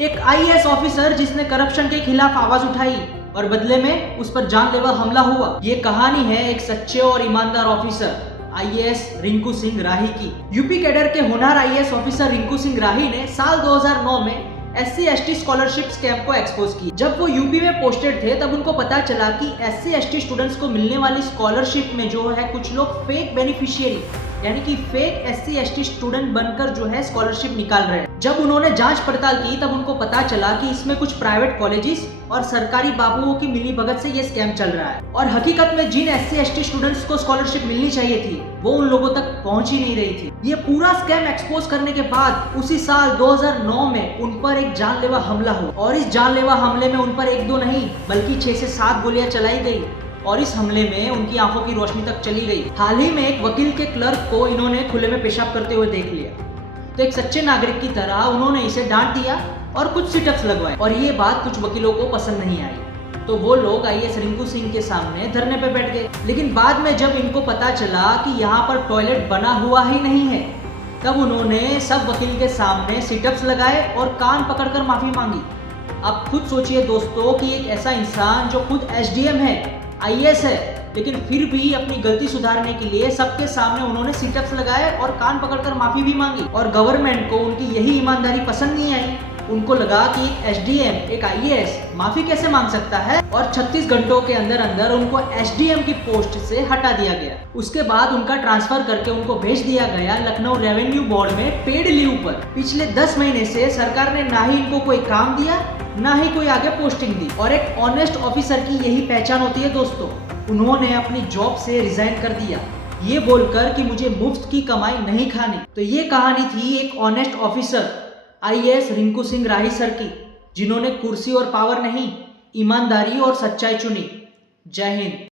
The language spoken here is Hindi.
एक आईएएस ऑफिसर जिसने करप्शन के खिलाफ आवाज उठाई और बदले में उस पर जानलेवा हमला हुआ। ये कहानी है एक सच्चे और ईमानदार ऑफिसर आईएएस रिंकू सिंह राही की। यूपी कैडर के होनहार आईएएस ऑफिसर रिंकू सिंह राही ने साल 2009 में SC/ST स्कॉलरशिप स्कैम को एक्सपोज किया। जब वो यूपी में पोस्टेड थे तब उनको पता चला कि SC/ST स्टूडेंट्स को मिलने वाली स्कॉलरशिप में जो है कुछ लोग फेक बेनिफिशियरी यानी कि फेक SC/ST स्टूडेंट बनकर जो है स्कॉलरशिप निकाल रहे हैं। जब उन्होंने जांच पड़ताल की तब उनको पता चला कि इसमें कुछ प्राइवेट कॉलेजेस और सरकारी बाबुओं की मिलीभगत से ये स्कैम चल रहा है और हकीकत में जिन SC/ST स्टूडेंट्स को स्कॉलरशिप मिलनी चाहिए थी वो उन लोगों तक पहुंच ही नहीं रही थी। ये पूरा स्कैम एक्सपोज करने के बाद उसी साल 2009 में उन पर एक जानलेवा हमला हुआ और इस जानलेवा हमले में उन पर 1-2 नहीं बल्कि 6 से 7 गोलियां चलाई गई और इस हमले में उनकी आंखों की रोशनी तक चली गई। हाल ही में एक वकील के क्लर्क को इन्होंने खुले में पेशाब करते हुए देख लिया तो एक सच्चे नागरिक की तरह उन्होंने इसे डांट दिया और कुछ सिटअप्स लगवाए और ये बात कुछ वकीलों को पसंद नहीं आई तो वो लोग आईएएस रिंकू सिंह के सामने धरने पे बैठ गए। लेकिन बाद में जब इनको पता चला कि यहाँ पर टॉयलेट बना हुआ ही नहीं है तब उन्होंने सब वकील के सामने सिटअप्स लगाए और कान पकड़कर माफी मांगी। आप खुद सोचिए दोस्तों कि एक ऐसा इंसान जो खुद SDM है, आईएएस है, लेकिन फिर भी अपनी गलती सुधारने के लिए सबके सामने उन्होंने सिटअप्स लगाए और कान पकड़कर माफी भी मांगी और गवर्नमेंट को उनकी यही ईमानदारी पसंद नहीं आई। उनको लगा कि एक SDM, एक आईएएस माफी कैसे मांग सकता है और 36 घंटों के अंदर अंदर उनको SDM की पोस्ट से हटा दिया गया। उसके बाद उनका ट्रांसफर करके उनको भेज दिया गया लखनऊ रेवेन्यू बोर्ड में पेड लीव पर। पिछले 10 महीने से सरकार ने ना ही इनको कोई काम दिया ना ही कोई आगे पोस्टिंग दी और एक ऑनेस्ट ऑफिसर की यही पहचान होती है दोस्तों। उन्होंने अपनी जॉब से रिजाइन कर दिया ये बोलकर कि मुझे मुफ्त की कमाई नहीं खानी। तो ये कहानी थी एक honest officer IAS Rinku Singh Rahi sir की जिन्होंने कुर्सी और पावर नहीं ईमानदारी और सच्चाई चुनी। जय हिंद।